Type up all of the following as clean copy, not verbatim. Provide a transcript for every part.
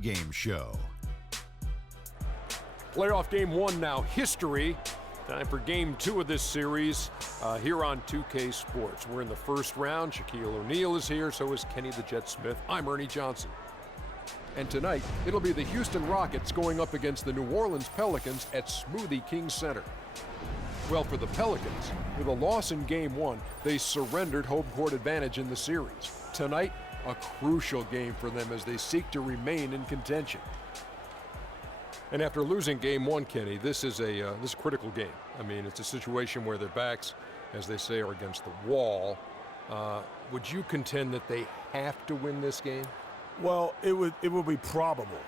Game show. Playoff game one now, history. Time for game two of this series here on 2K Sports. We're in the first round. Shaquille O'Neal is here, so is Kenny the Jet Smith. I'm Ernie Johnson. And tonight, it'll be the Houston Rockets going up against the New Orleans Pelicans at Smoothie King Center. Well, for the Pelicans, with a loss in game one, they surrendered home court advantage in the series. Tonight, a crucial game for them as they seek to remain in contention. And after losing game one, Kenny, this is a critical game. I mean, it's a situation where their backs, as they say, are against the wall. Would you contend that they have to win this game? Well, it would be probable,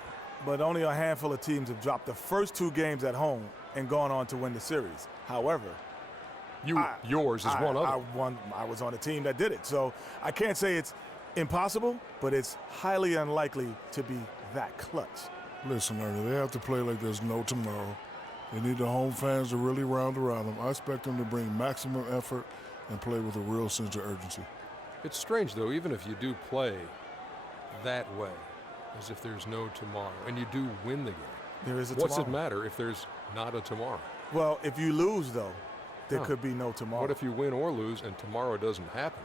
but only a handful of teams have dropped the first two games at home and gone on to win the series. However, yours is one of them. I was on a team that did it, so I can't say it's impossible, but it's highly unlikely to be that clutch. Listen, Ernie, they have to play like there's no tomorrow. They need the home fans to really round around them. I expect them to bring maximum effort and play with a real sense of urgency. It's strange, though, even if you do play that way, as if there's no tomorrow, and you do win the game. There is a What's tomorrow. it matter if there's not a tomorrow? Well, if you lose, though, there could be no tomorrow. What if you win or lose and tomorrow doesn't happen?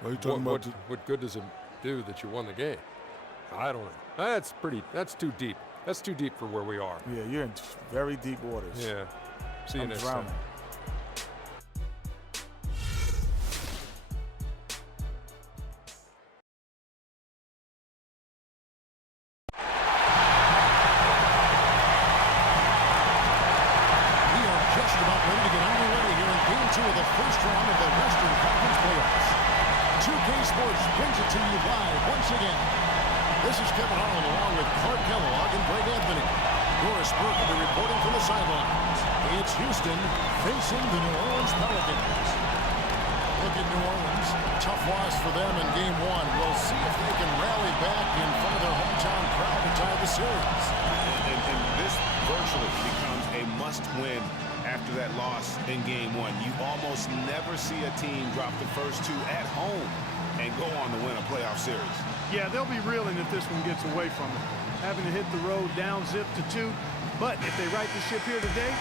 What are you talking about? What good does it do that you won the game? I don't know. That's too deep. That's too deep for where we are. Yeah, you're in very deep waters. Yeah. See you next drowning. time. This is Kevin Harlan along with Clark Kellogg and Greg Anthony. Doris Burke will be reporting from the sidelines. It's Houston facing the New Orleans Pelicans. Look at New Orleans. Tough loss for them in game one. We'll see if they can rally back in front of their hometown crowd to tie the series. And this virtually becomes a must-win after that loss in game one. You almost never see a team drop the first two at home and go on to win a playoff series. Yeah, they'll be reeling if this one gets away from them. Having to hit the road down zip to 2. But if they right the ship here today,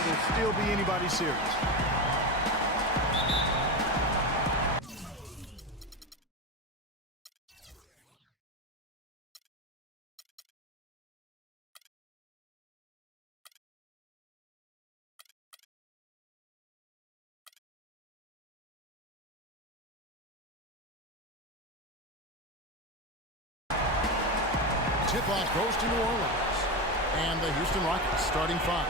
it'll still be anybody's series. Tip-off goes to New Orleans. And the Houston Rockets starting five.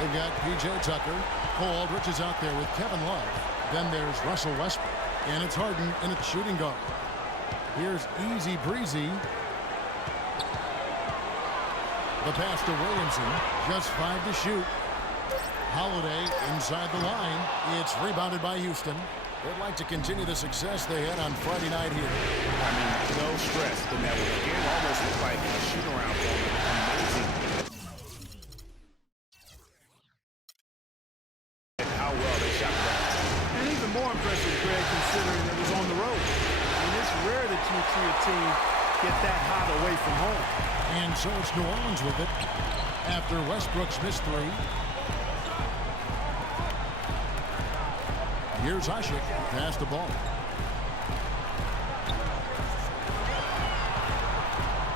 They've got P.J. Tucker. Cole Aldrich is out there with Kevin Love. Then there's Russell Westbrook. And it's Harden in its shooting guard. Here's Easy Breezy. The pass to Williamson. Just 5 to shoot. Holiday inside the line. It's rebounded by Houston. They'd like to continue the success they had on Friday night here. I mean, no stress in that one. Again, almost looked like a shoot-around for them. Amazing. And how well they shot that. And even more impressive, Greg, considering it was on the road. I mean, it's rare that you see a team get that hot away from home. And so it's New Orleans with it after Westbrook's missed 3. Here's Ashik. Pass the ball.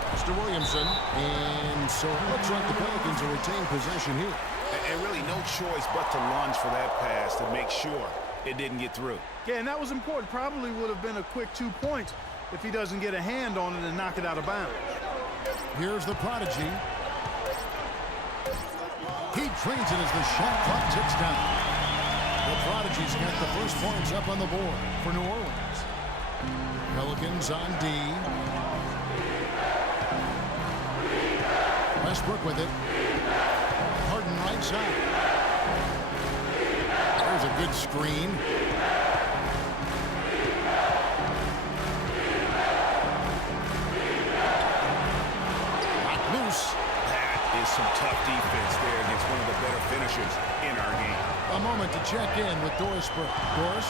Pass to Williamson. And so it looks like the Pelicans will retain possession here. And really no choice but to lunge for that pass to make sure it didn't get through. Yeah, and that was important. Probably would have been a quick 2 points if he doesn't get a hand on it and knock it out of bounds. Here's the prodigy. He drains it as the shot clock ticks down. The Prodigy's got the first points up on the board for New Orleans. Pelicans on D. Westbrook with it. Harden right side. There's a good screen. Locked loose. That is some tough defense there against one of the better finishers in our game. A moment to check in with Doris Burke. Doris?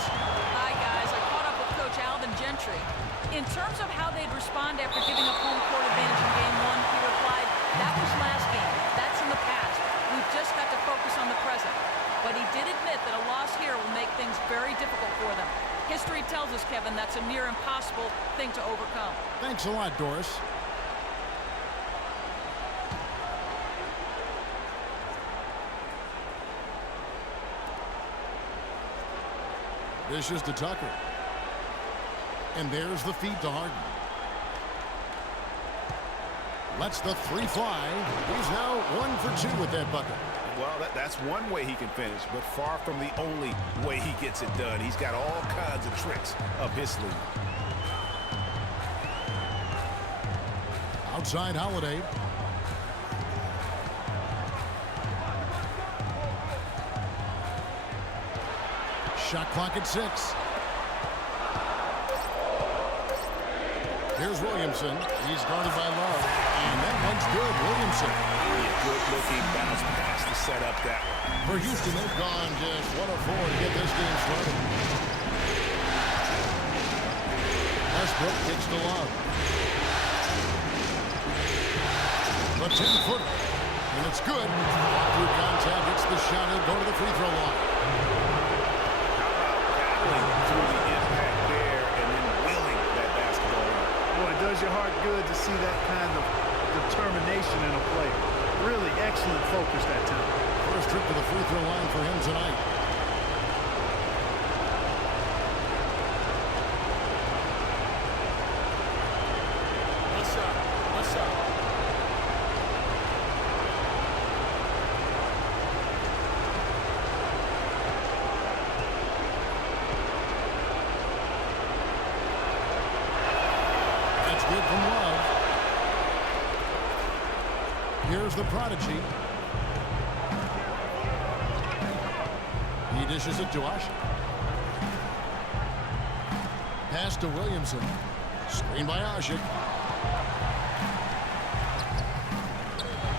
Hi, guys. I caught up with Coach Alvin Gentry. In terms of how they'd respond after giving up home court advantage in Game 1, he replied, "That was last game. That's in the past. We've just got to focus on the present." But he did admit that a loss here will make things very difficult for them. History tells us, Kevin, that's a near impossible thing to overcome. Thanks a lot, Doris. This is to Tucker. And there's the feed to Harden. Lets the three fly. He's now 1 for 2 with that bucket. Well, that's one way he can finish, but far from the only way he gets it done. He's got all kinds of tricks up his sleeve. Outside Holiday. Shot clock at 6. Here's Williamson. He's guarded by Love. And that one's good. Williamson. Good-looking bounce pass to set up that one. For Houston, they've gone just 1 of 4 to get this game started. Westbrook kicks to Love. The 10-footer. And it's good. Through contact, it's the shot. He'll go to the free throw line. Through the impact there and then wheeling that basketball. Boy, it does your heart good to see that kind of determination in a player. Really excellent focus that time. First trip to the free throw line for him tonight. What's up? That's good from Love. Here's the prodigy. He dishes it to Asher. Pass to Williamson. Screen by Asher.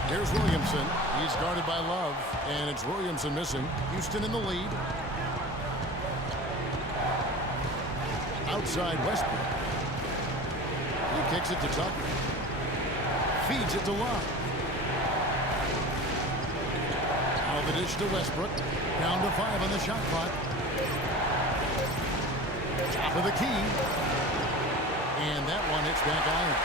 Here's Williamson. He's guarded by Love, and it's Williamson missing. Houston in the lead. Outside Westbrook. He kicks it to Tucker. Feeds it to Love. Out of the dish to Westbrook. Down to 5 on the shot clock. Top of the key. And that one hits back iron.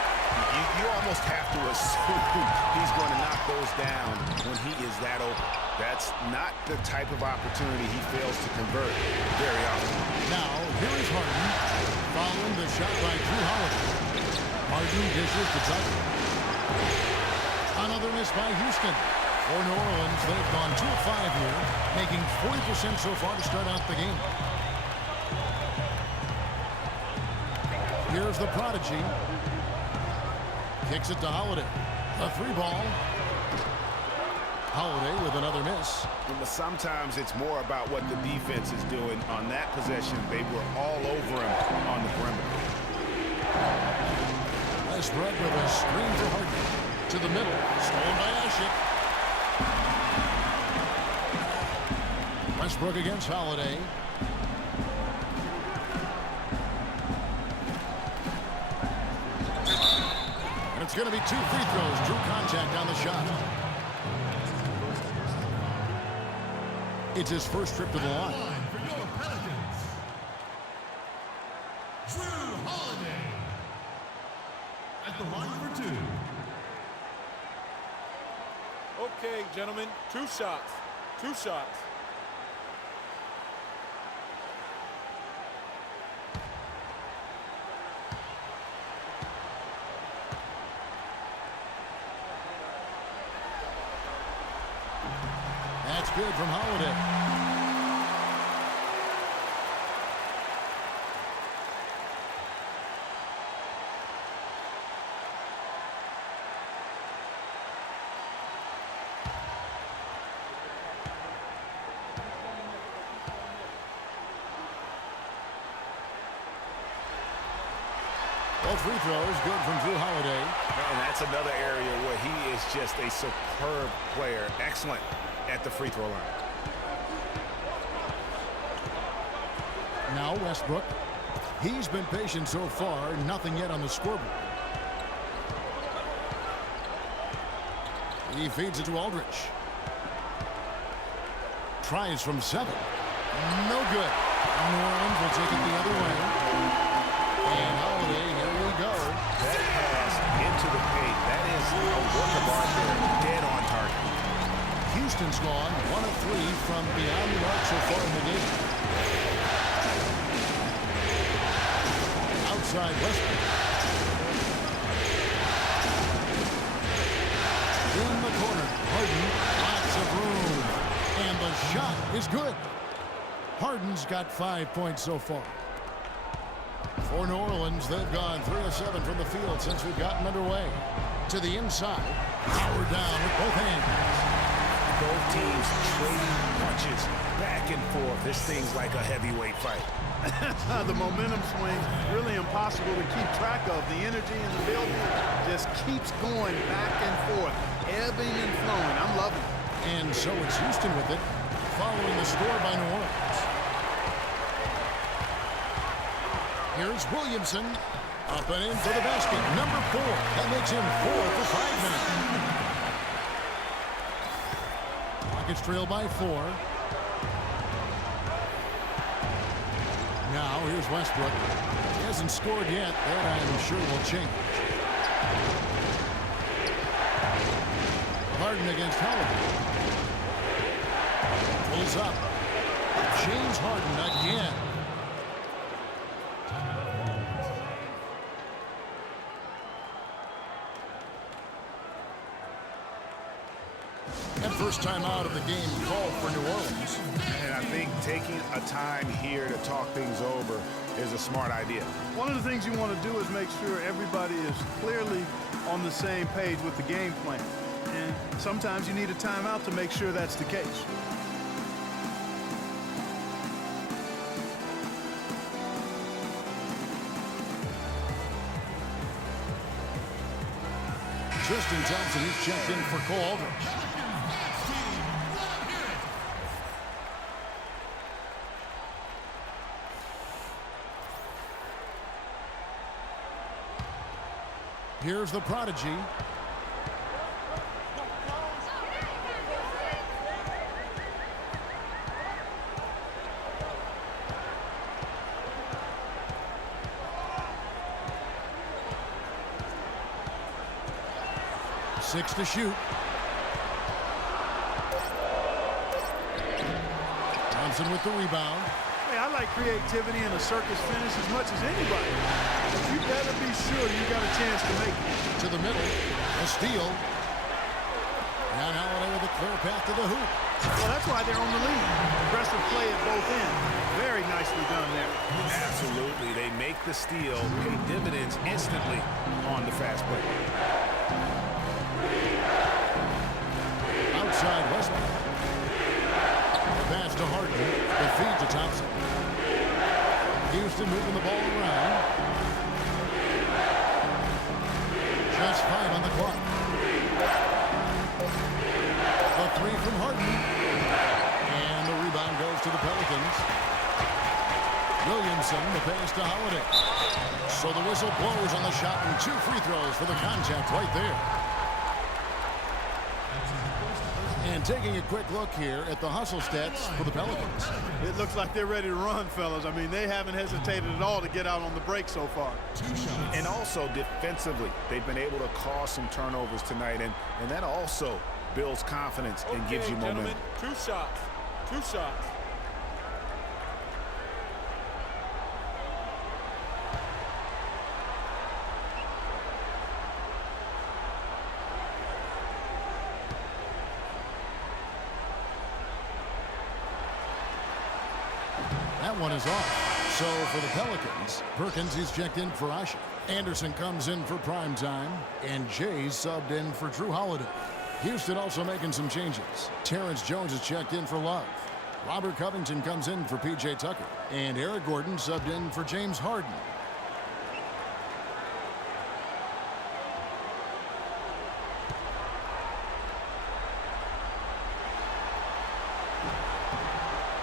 You almost have to assume he's going to knock those down when he is that open. That's not the type of opportunity he fails to convert very often. Now, here is Harden, following the shot by Drew Holiday. Harden dishes to Tucker. Another miss by Houston. For New Orleans, they've gone 2 of 5 here, making 40% so far to start out the game. Here's the prodigy. Kicks it to Holiday. A 3-ball. Holiday with another miss. But sometimes it's more about what the defense is doing on that possession. They were all over him on the perimeter. Westbrook with a screen for Harden. To the middle. Stolen by Ashik. Westbrook against Holiday. And it's going to be 2 free throws. Drew contact on the shot. It's his first trip to the line. For your Pelicans, Drew Holiday. At the line for 2. Okay, gentlemen, 2 shots. 2 shots. That's good from Holiday. Both free throws good from Drew Holiday. And that's another area where he is just a superb player. Excellent at the free throw line. Now Westbrook. He's been patient so far, nothing yet on the scoreboard. He feeds it to Aldridge. Tries from 7. No good. New Orleans will take it the other way. And Holiday, here we go. That pass into the paint, that is a work of art there, dead on target. Houston's gone 1 of 3 from beyond the arc so far in the game. Outside Westbrook. In the corner, Harden, lots of room. And the shot is good. Harden's got 5 points so far. For New Orleans, they've gone 3 of 7 from the field since we've gotten underway. To the inside, powered down with both hands. Both teams trading punches back and forth. This thing's like a heavyweight fight. The momentum swing, really impossible to keep track of. The energy in the building just keeps going back and forth, ebbing and flowing. I'm loving it. And so it's Houston with it, following the score by New Orleans. Here's Williamson, up and in for the basket, number 4. That makes him 4 for 5 now. Rockets trail by 4. Now here's Westbrook. He hasn't scored yet. That I'm sure will change. Harden against Holiday. Pulls up. James Harden again. And first time out of the game called for New Orleans. And I think taking a time here to talk things over is a smart idea. One of the things you want to do is make sure everybody is clearly on the same page with the game plan. And sometimes you need a timeout to make sure that's the case. Tristan Thompson, he's checked in for Cole Aldridge. Here's the prodigy. Six to shoot. Thompson with the rebound. Hey, I like creativity and a circus finish as much as anybody. But you better be sure you got a chance to make it. To the middle. A steal. And Holiday with a clear path to the hoop. Well, that's why they're on the lead. Aggressive play at both ends. Very nicely done there. Absolutely. They make the steal, pay dividends instantly on the fast break. Outside Westbrook. Pass to Harden. The feed to Thompson. Houston moving the ball around. Just 5 on the clock. The 3 from Harden. And the rebound goes to the Pelicans. Williamson, the pass to Holiday. So the whistle blows on the shot and 2 free throws for the contact right there. And taking a quick look here at the hustle stats for the Pelicans. It looks like they're ready to run, fellas. I mean, they haven't hesitated at all to get out on the break so far. And also defensively, they've been able to cause some turnovers tonight, and that also builds confidence and gives you momentum. 2 shots. 2 shots. That one is off. So for the Pelicans, Perkins is checked in for Asha. Anderson comes in for prime time. And Jay's subbed in for Drew Holiday. Houston also making some changes. Terrence Jones is checked in for Love. Robert Covington comes in for P.J. Tucker. And Eric Gordon subbed in for James Harden.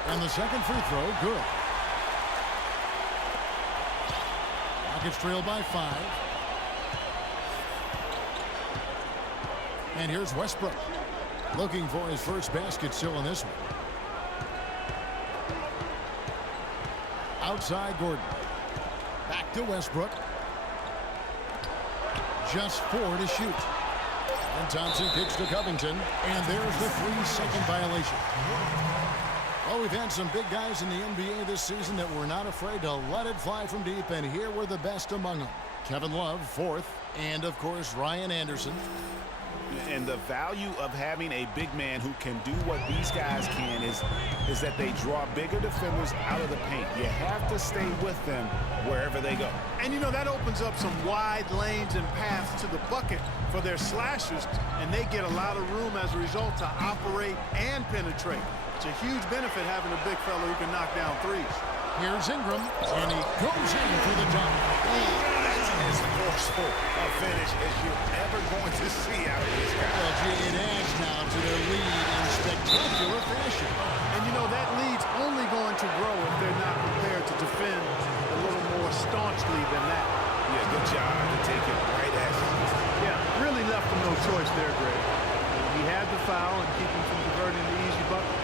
And the second free throw, good. Rockets trail by 5. And here's Westbrook. Looking for his first basket still in this one. Outside Gordon. Back to Westbrook. Just 4 to shoot. And Thompson kicks to Covington. And there's the 3-second violation. Well, we've had some big guys in the NBA this season that were not afraid to let it fly from deep, and here were the best among them. Kevin Love, 4th, and, of course, Ryan Anderson. And the value of having a big man who can do what these guys can is that they draw bigger defenders out of the paint. You have to stay with them wherever they go. And, you know, that opens up some wide lanes and paths to the bucket for their slashers, and they get a lot of room as a result to operate and penetrate. It's a huge benefit having a big fella who can knock down threes. Here's Ingram, and he goes in for the dunk. That's as forceful a finish as you're ever going to see out of this guy. Well, gee, it adds now to their lead in spectacular fashion. And, you know, that lead's only going to grow if they're not prepared to defend a little more staunchly than that. Yeah, good job to take it right at him. Yeah, really left him no choice there, Greg. He had the foul and keep him from converting the easy bucket.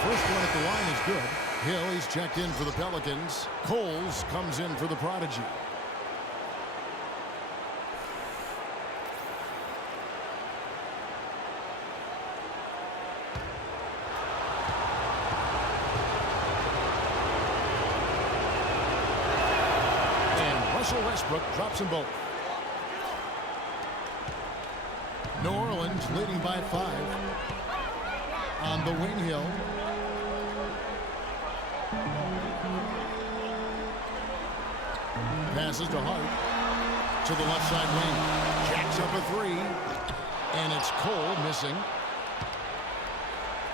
First one at the line is good. Hill, he's checked in for the Pelicans. Coles comes in for the Prodigy. And Russell Westbrook drops them both. New Orleans leading by 5. On the wing, Hill. Passes to Hart. To the left side wing. Jacks up a 3. And it's Cole missing.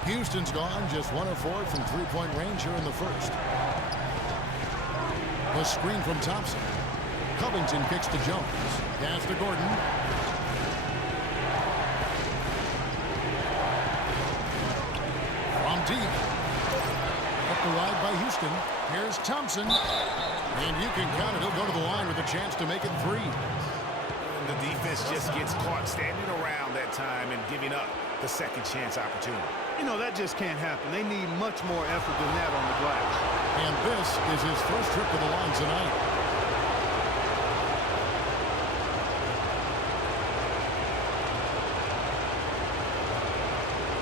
Houston's gone just 1 of 4 from three-point range here in the first. The screen from Thompson. Covington kicks to Jones. Pass to Gordon. From deep. Up the wide by Houston. Here's Thompson. And you can count it. He'll go to the line with a chance to make it 3. The defense just gets caught standing around that time and giving up the second chance opportunity. You know, that just can't happen. They need much more effort than that on the glass. And this is his first trip to the line tonight.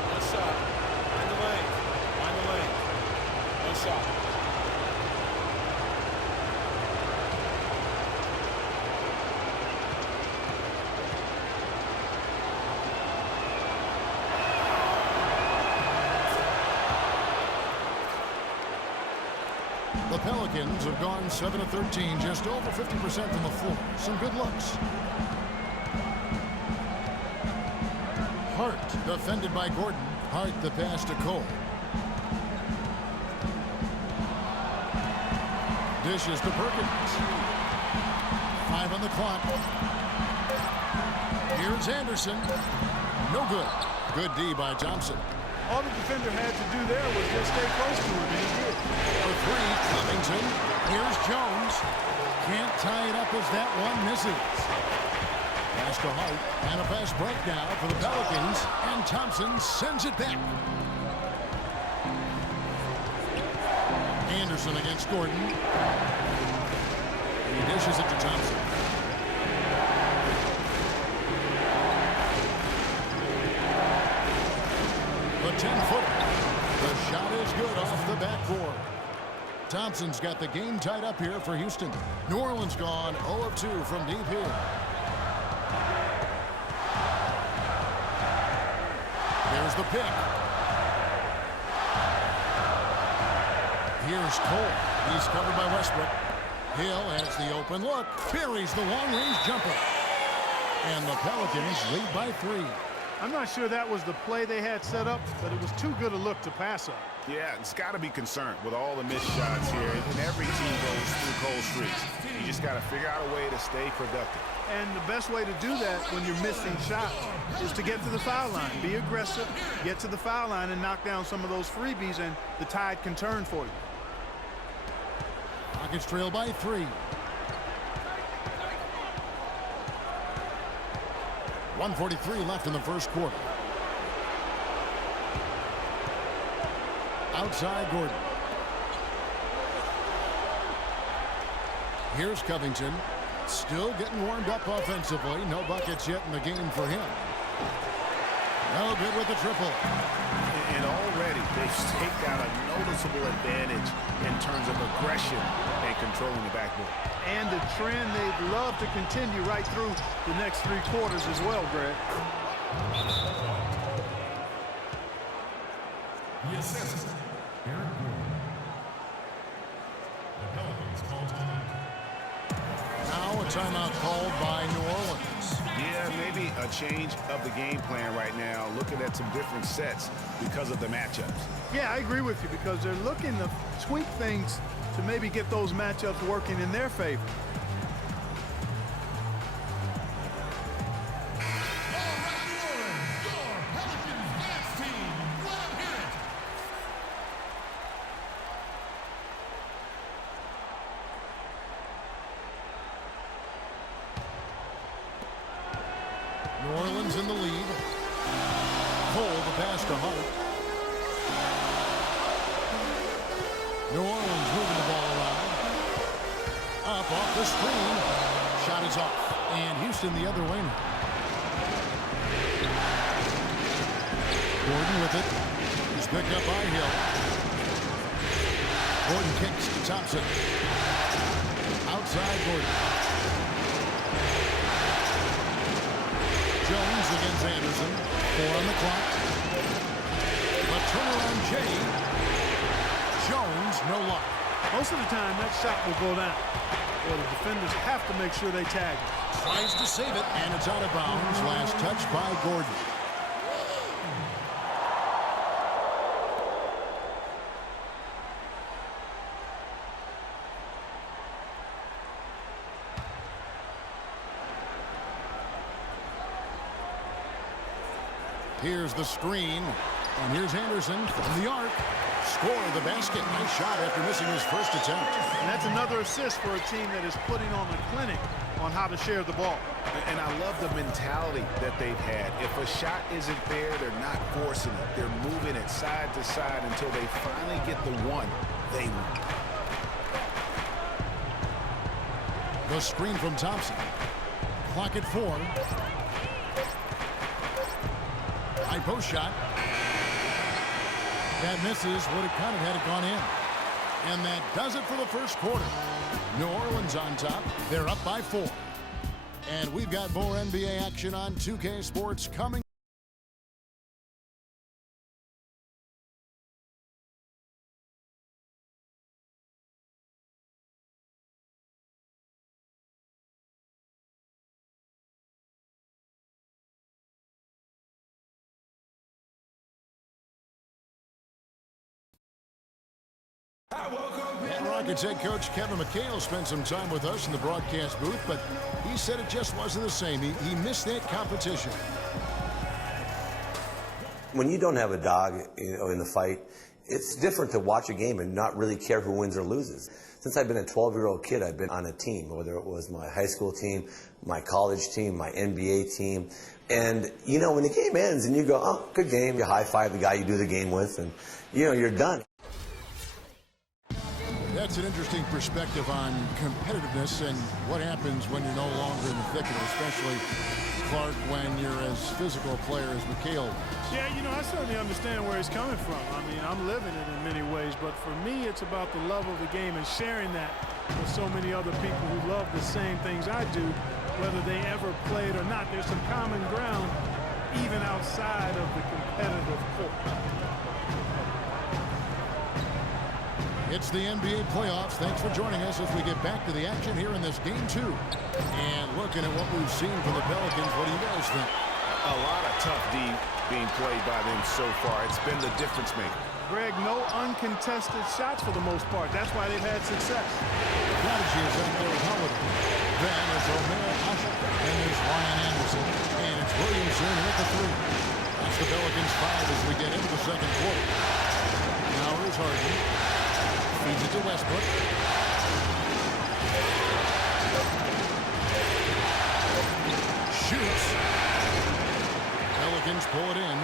One shot. Find the lane. Find the lane. One shot. The Pelicans have gone 7 of 13, just over 50% from the floor. Some good looks. Hart defended by Gordon. Hart the pass to Cole. Dishes to Perkins. 5 on the clock. Here's Anderson. No good. Good D by Thompson. All the defender had to do there was just stay close to him, and he did. For 3, Covington. Here's Jones. Can't tie it up as that one misses. Pass to Hart. And a fast break now for the Pelicans. And Thompson sends it back. Anderson against Gordon. He dishes it to Thompson. The 10-footer. The shot is good off the backboard. Thompson's got the game tied up here for Houston. New Orleans gone 0 of 2 from deep here. There's the pick. Here's Cole. He's covered by Westbrook. Hill has the open look. Buries the long-range jumper. And the Pelicans lead by 3. I'm not sure that was the play they had set up, but it was too good a look to pass up. Yeah, it's got to be concerned with all the missed shots here. And every team goes through cold streaks. You just got to figure out a way to stay productive. And the best way to do that when you're missing shots is to get to the foul line. Be aggressive, get to the foul line, and knock down some of those freebies, and the tide can turn for you. Rockets trail by 3. 1:43 left in the first quarter. Outside Gordon. Here's Covington. Still getting warmed up offensively. No buckets yet in the game for him. No good with the triple. And already they've staked out a noticeable advantage in terms of aggression and controlling the backboard. And a trend they'd love to continue right through the next 3 quarters as well, Greg. The assistant, Eric Gordon. The Pelicans call time. Now a timeout called by New Orleans. Yeah, maybe a change of the game plan right now, looking at some different sets because of the matchups. Yeah, I agree with you because they're looking to tweak things to maybe get those matchups working in their favor. All right, New Orleans, your Pelicans dance team. Let 'em hear it. New Orleans in the lead. Cole the pass to Hart. New Orleans moving the ball around. Up off the screen. Shot is off. And Houston the other way now. Gordon with it. He's picked up by Hill. Gordon kicks to Thompson. Outside Gordon. Jones against Anderson. 4 on the clock. A turnaround Jay. Jones, no luck. Most of the time, that shot will go down. Well, the defenders have to make sure they tag it. Tries to save it, and it's out of bounds. Last touch by Gordon. Here's the screen, and here's Anderson from the arc. Score the basket. Nice shot after missing his first attempt. And that's another assist for a team that is putting on a clinic on how to share the ball. And I love the mentality that they've had. If a shot isn't there, they're not forcing it. They're moving it side to side until they finally get the one they want. The screen from Thompson. Clock at 4. High post shot. That misses. Would have counted had it gone in. And that does it for the first quarter. New Orleans on top. They're up by 4. And we've got more NBA action on 2K Sports coming. Rockets head coach Kevin McHale spent some time with us in the broadcast booth, but he said it just wasn't the same. He missed that competition. When you don't have a dog, in the fight, it's different to watch a game and not really care who wins or loses. Since I've been a 12-year-old kid, I've been on a team, whether it was my high school team, my college team, my NBA team. And, when the game ends and you go, oh, good game, you high-five the guy you do the game with, and, you're done. That's an interesting perspective on competitiveness and what happens when you're no longer in the thick of it, especially, Clark, when you're as physical a player as McHale. Yeah, I certainly understand where he's coming from. I mean, I'm living it in many ways, but for me, it's about the love of the game and sharing that with so many other people who love the same things I do, whether they ever played or not. There's some common ground even outside of the competitive court. It's the NBA playoffs. Thanks for joining us as we get back to the action here in this game 2. And looking at what we've seen from the Pelicans, what do you guys think? A lot of tough D being played by them so far. It's been the difference maker. Greg, no uncontested shots for the most part. That's why they've had success. Strategy is out there with Howard. Then it's Omer Asher. And there's Ryan Anderson. And it's Williamson with the three. That's the Pelicans 5 as we get into the second quarter. Now here's Harden. Feeds it to Westbrook. Shoots. Pelicans pull it in.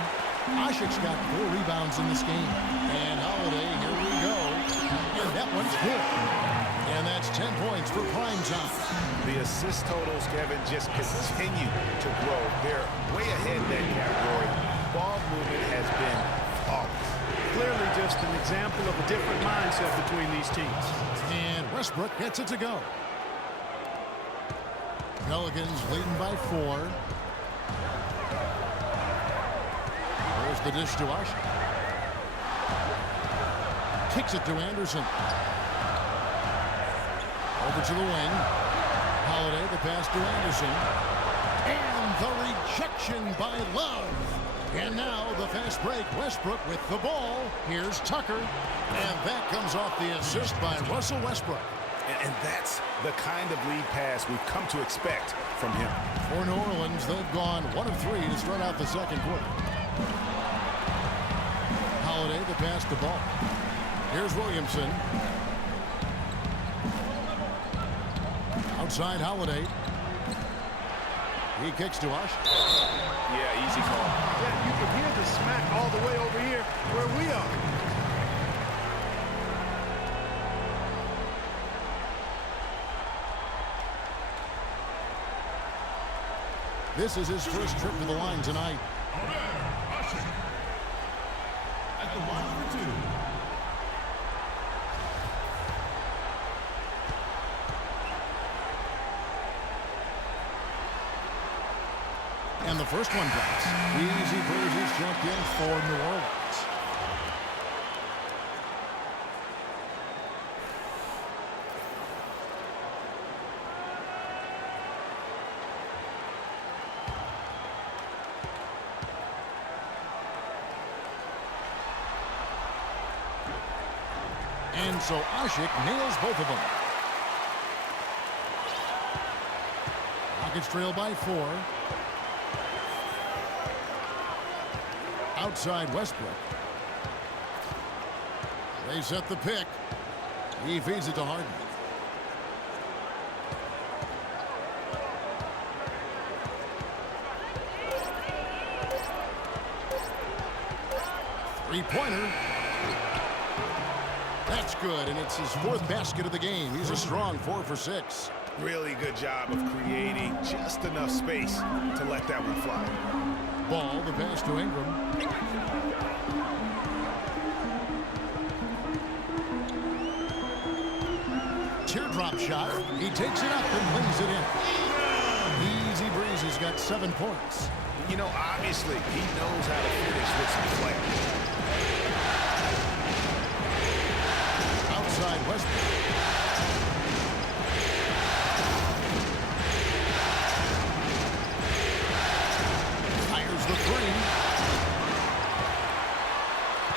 Ashik's got 4 rebounds in this game. And Holiday, here we go. And that one's good. And that's 10 points for prime time. The assist totals, Kevin, just continue to grow. They're way ahead in that category. Ball movement has been flawless. Clearly just an example of a different mindset between these teams. And Westbrook gets it to go. Pelicans leading by 4. There's the dish to Ashik. Kicks it to Anderson. Over to the wing. Holiday, the pass to Anderson. And the rejection by Love. And now the fast break. Westbrook with the ball. Here's Tucker. And that comes off the assist by Russell Westbrook. And that's the kind of lead pass we've come to expect from him. For New Orleans, they've gone 1 of 3 to start out the second quarter. Holiday, the pass to Ball. Here's Williamson. Outside Holiday. He kicks to Ashik. Yeah, easy call. Yeah, you can hear the smack all the way over here where we are. This is his first trip to the line tonight. At the line for 2. And the first one drops. Easy breezes jumped in for New Orleans. And so Ashik nails both of them. Rockets trail by 4. Outside Westbrook. They set the pick. He feeds it to Harden. Three-pointer. That's good, and it's his 4th basket of the game. He's a strong 4 for 6. Really good job of creating just enough space to let that one fly. Ball, the pass to Ingram. Teardrop shot. He takes it up and lays it in. Easy breeze. He's got 7 points. You know, obviously, he knows how to finish with some flair. Outside Westbrook. Fires the 3.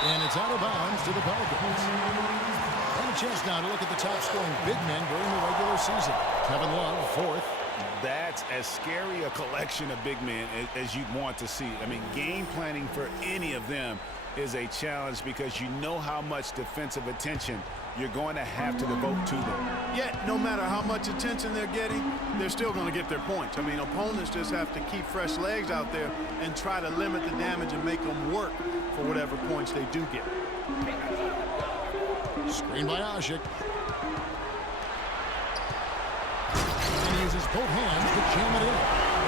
And it's out of bounds to the Pelicans. And a chance now to look at the top scoring big men during the regular season. Kevin Love, 4th. That's as scary a collection of big men as you'd want to see. I mean, game planning for any of them is a challenge because you know how much defensive attention you're going to have to devote to them. Yet, no matter how much attention they're getting, they're still going to get their points. I mean, opponents just have to keep fresh legs out there and try to limit the damage and make them work for whatever points they do get. Screen by Ashik. And he uses both hands to jam it in.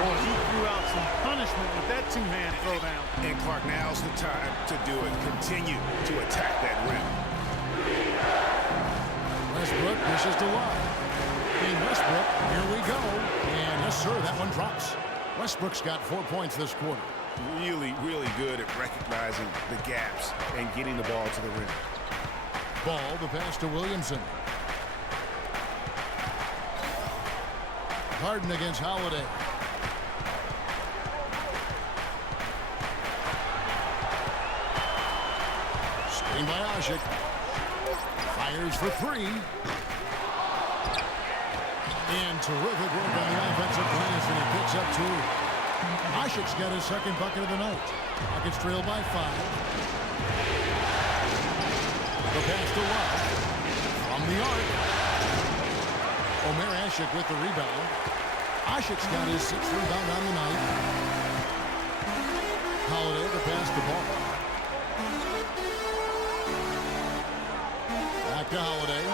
Boy, he threw out some punishment with that 2-hand throwdown. And Clark, now's the time to do it. Continue to attack that rim. Westbrook pushes to Love. And Westbrook, here we go. And yes, sir, that one drops. Westbrook's got 4 points this quarter. Really, really good at recognizing the gaps and getting the ball to the rim. Ball, the pass to Williamson. Harden against Holiday. Waiting by Ashik. Fires for three. And terrific work on the offensive glass, and he picks up two. Ashik's got his second bucket of the night. Rockets trail by 5. The pass to Love. From the arc. Omer Ashik with the rebound. Ashik's got his 6th rebound on the night. Holiday to pass the ball. Back to Holiday.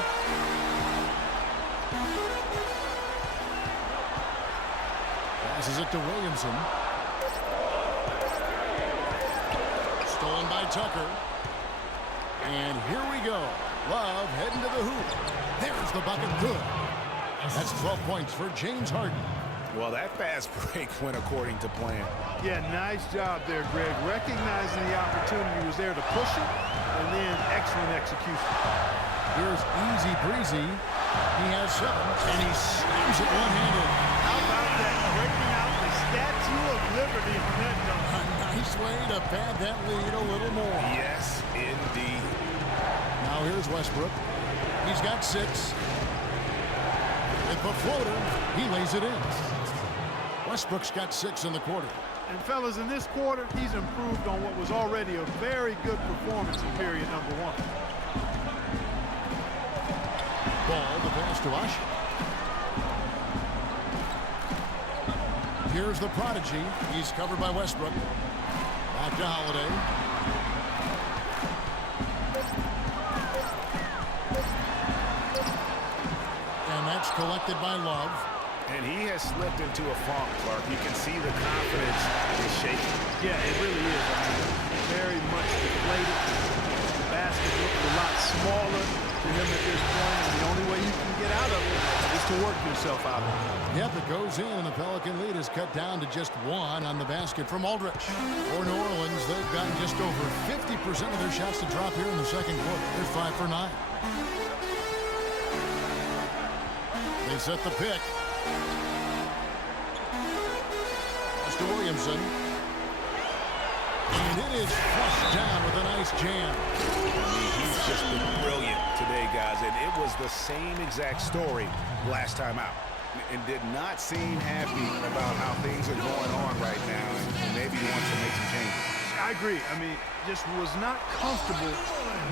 Passes it to Williamson. Stolen by Tucker. And here we go. Love heading to the hoop. There's the bucket. Good. That's 12 points for James Harden. Well, that fast break went according to plan. Yeah, nice job there, Greg. Recognizing the opportunity was there to push it, and then excellent execution. Here's Easy Breezy. He has 7, and he slams it one-handed. How about that? Breaking out the Statue of Liberty on that dunk. A nice way to pad that lead a little more. Yes, indeed. Now here's Westbrook. He's got 6. With the floater, he lays it in. Westbrook's got 6 in the quarter. And fellas, in this quarter, he's improved on what was already a very good performance in period number 1. Ball, the pass to Ashik. Here's the prodigy. He's covered by Westbrook. Back to Holiday. And that's collected by Love. And he has slipped into a funk, Clark. You can see the confidence is shaking. Yeah, it really is. I mean, very much deflated. The basket looks a lot smaller to him at this point, and the only way you can get out of it is to work yourself out of it. Yep, it goes in, and the Pelican lead is cut down to just 1 on the basket from Aldrich. For New Orleans, they've gotten just over 50% of their shots to drop here in the second quarter. They're 5 for 9. They set the pick. Pass to Williamson. And it is flushed down with a nice jam. I mean, he's just been brilliant today, guys. And it was the same exact story last time out. And did not seem happy about how things are going on right now. And maybe wants to make some changes. I agree. I mean, just was not comfortable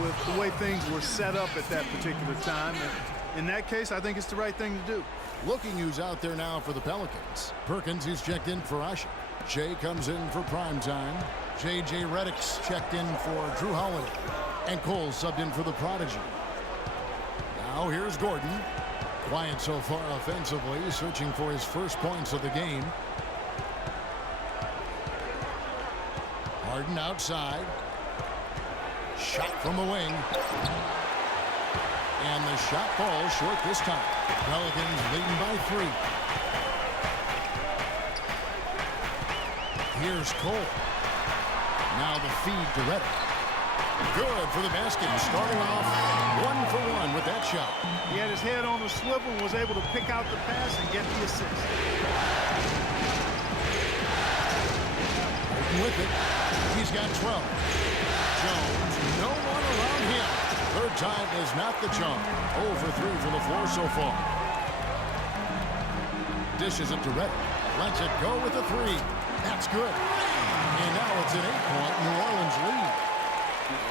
with the way things were set up at that particular time. And in that case, I think it's the right thing to do. Looking who's out there now for the Pelicans. Perkins, who's checked in for Ashik. Jay comes in for prime time. J.J. Redick's checked in for Drew Holiday. And Cole subbed in for the prodigy. Now here's Gordon. Quiet so far offensively, searching for his first points of the game. Harden outside. Shot from the wing. And the shot falls short this time. Pelicans leading by 3. Here's Cole. Now the feed to Redick. Good for the basket. Starting off 1 for 1 with that shot. He had his head on the swivel and was able to pick out the pass and get the assist. Harden with it. He's got 12. Jones, no one around him. Third time is not the charm. 0 for 3 from the floor so far. Dishes it to Redick. Lets it go with a 3. That's good. And now it's an 8-point New Orleans lead.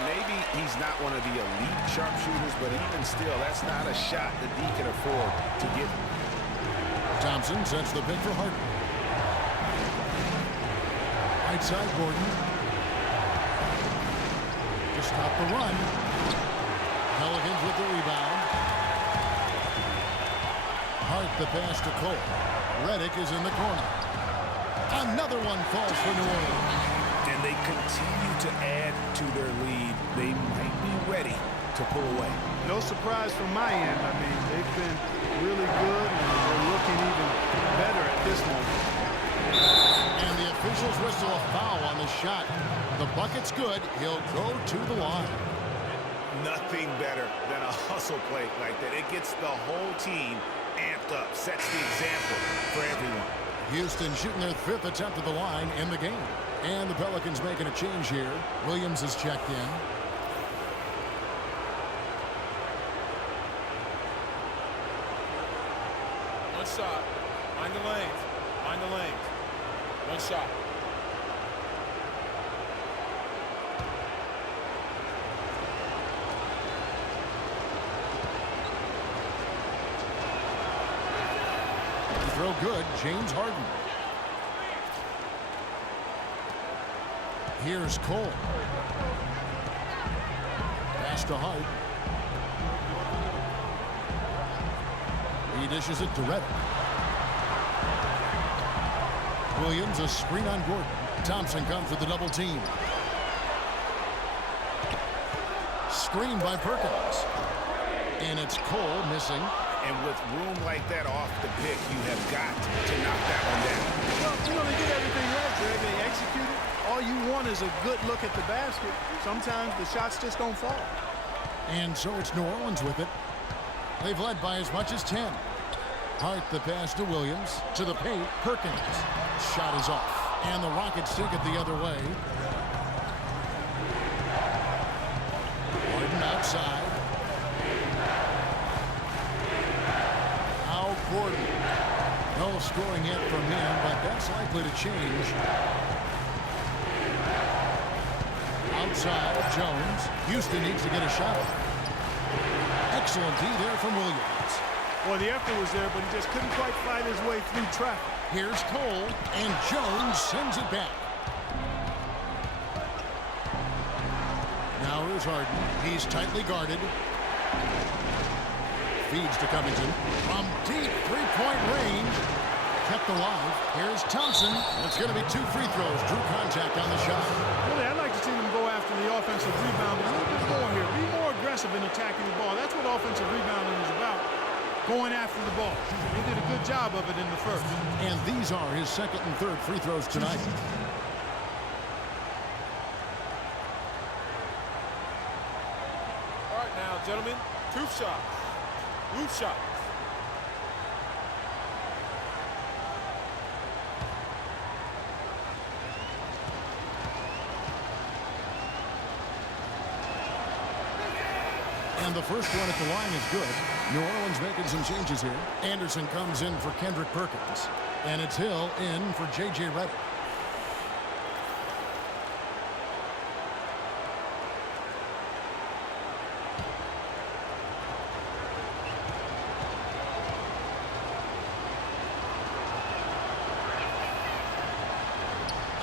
Maybe he's not one of the elite sharpshooters, but even still, that's not a shot that he can afford to get. Thompson sets the pick for Harden. Right side, Gordon. To stop the run. Pelicans with the rebound. Hart the pass to Cole. Redick is in the corner. Another one falls for New Orleans. And they continue to add to their lead. They might be ready to pull away. No surprise from my end. I mean, they've been really good, and they're looking even better at this moment. And the officials whistle a foul on the shot. The bucket's good. He'll go to the line. Nothing better than a hustle play like that. It gets the whole team amped up, sets the example for everyone. Houston shooting their 5th attempt at the line in the game. And the Pelicans making a change here. Williams is checked in. One shot. Mind the lanes. Mind the lanes. One shot. Throw good, James Harden. Here's Cole. Pass to Hart. He dishes it to Reddick. Williams, a screen on Gordon. Thompson comes with the double team. Screen by Perkins. And it's Cole missing. And with room like that off the pick, you have got to knock that one down. Well, they did everything right, Greg. They executed. All you want is a good look at the basket. Sometimes the shots just don't fall. And so it's New Orleans with it. They've led by as much as 10. Hart the pass to Williams. To the paint, Perkins. Shot is off. And the Rockets take it the other way. Harden outside. Now Gordon. No scoring yet from him, but that's likely to change. Outside, Jones. Houston needs to get a shot. Excellent D there from Williams. Well, the effort was there, but he just couldn't quite fight his way through traffic. Here's Cole, and Jones sends it back. Now here's Harden. He's tightly guarded. Feeds to Covington. From deep three-point range. Kept alive. Here's Thompson. It's going to be 2 free throws. Drew contact on the shot. Really, I'd like to see them go after the offensive rebound a little bit more here. Be more aggressive in attacking the ball. That's what offensive rebounding is about. Going after the ball. He did a good job of it in the first. And these are his second and third free throws tonight. All right, now, gentlemen, 2 shots. Loose shots. And the first one at the line is good. New Orleans making some changes here. Anderson comes in for Kendrick Perkins. And it's Hill in for J.J. Redick.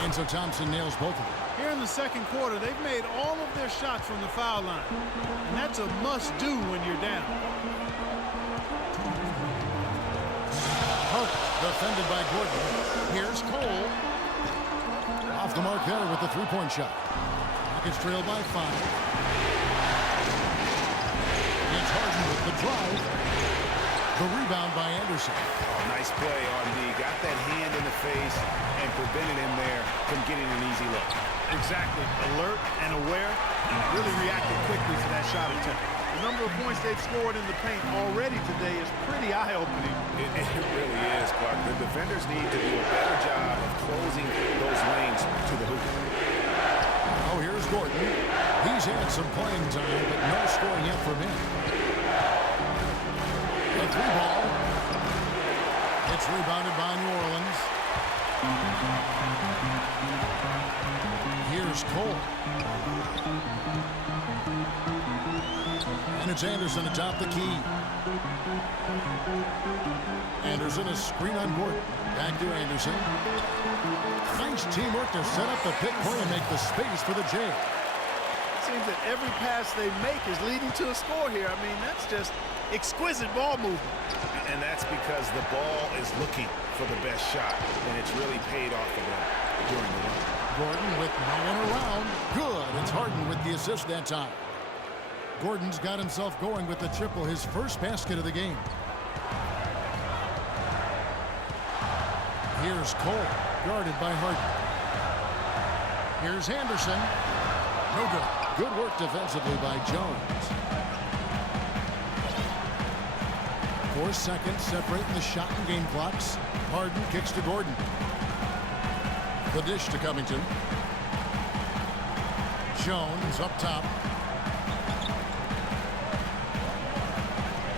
And so Thompson nails both of them. Here in the second quarter, they've made all of their shots from the foul line. And that's a must-do when you're down. Hart defended by Gordon. Here's Cole. Off the mark there with the three-point shot. Rockets trail by 5. It's Harden with the drive. The rebound by Anderson. Oh, nice play on D. Got that hand in the face and prevented him there from getting an easy look. Exactly. Alert and aware. Really reacted quickly to that shot attempt. The number of points they've scored in the paint already today is pretty eye-opening. It really is, Clark. The defenders need to do a better job of closing those lanes to the hoop. Oh, here's Gordon. He's had some playing time, but no scoring yet from him. The 3-ball. It's rebounded by New Orleans. Here's Cole. And it's Anderson atop the key. Anderson, a screen on Gordon. Back to Anderson. Nice teamwork to set up the pick play and make the space for the J. It seems that every pass they make is leading to a score here. I mean, that's just exquisite ball movement. And that's because the ball is looking for the best shot, and it's really paid off for them during the run. Gordon with no one around. Good. It's Harden with the assist that time. Gordon's got himself going with the triple, his first basket of the game. Here's Cole, guarded by Harden. Here's Anderson. No good. Good work defensively by Jones. 4 seconds separating the shot and game clocks. Harden kicks to Gordon. The dish to Covington. Jones up top.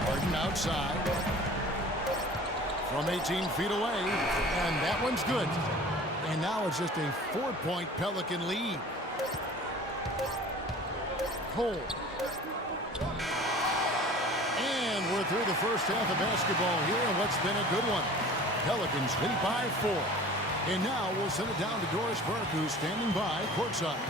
Harden outside. from 18 feet away, and that one's good. And now it's just a 4-point Pelican lead. Cole. And we're through the first half of basketball here in what's been a good one. Pelicans lead by 4. And now we'll send it down to Doris Burke, who's standing by courtside.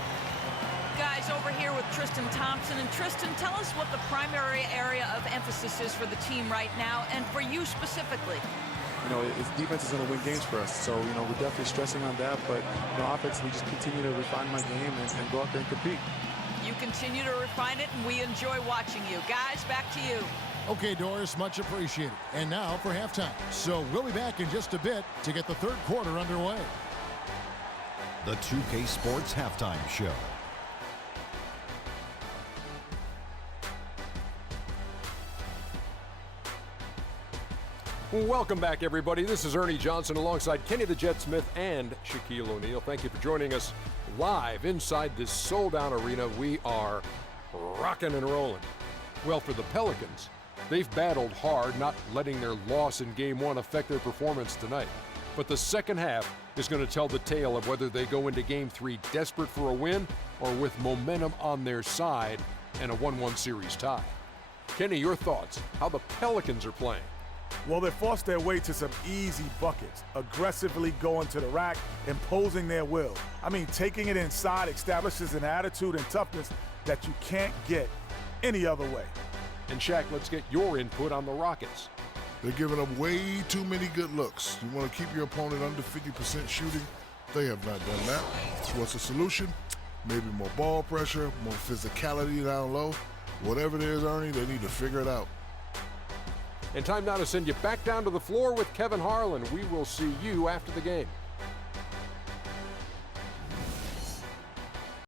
Guys, over here with Tristan Thompson. And Tristan, tell us what the primary area of emphasis is for the team right now, and for you specifically. You know, defense is going to win games for us. So, you know, we're definitely stressing on that. But, you know, offensively, just continue to refine my game and go out there and compete. You continue to refine it, and we enjoy watching you. Guys, back to you. Okay, Doris, much appreciated. And now for halftime. So we'll be back in just a bit to get the third quarter underway. The 2K Sports Halftime Show. Welcome back, everybody. This is Ernie Johnson alongside Kenny the Jet Smith and Shaquille O'Neal. Thank you for joining us live inside this sold-out arena. We are rocking and rolling. Well, for the Pelicans, they've battled hard, not letting their loss in Game 1 affect their performance tonight. But the second half is going to tell the tale of whether they go into Game 3 desperate for a win or with momentum on their side and a 1-1 series tie. Kenny, your thoughts, how the Pelicans are playing? Well, they forced their way to some easy buckets, aggressively going to the rack, imposing their will. I mean, taking it inside establishes an attitude and toughness that you can't get any other way. And Shaq, let's get your input on the Rockets. They're giving up way too many good looks. You want to keep your opponent under 50% shooting? They have not done that. What's the solution? Maybe more ball pressure, more physicality down low. Whatever it is, Ernie, they need to figure it out. And time now to send you back down to the floor with Kevin Harlan. We will see you after the game.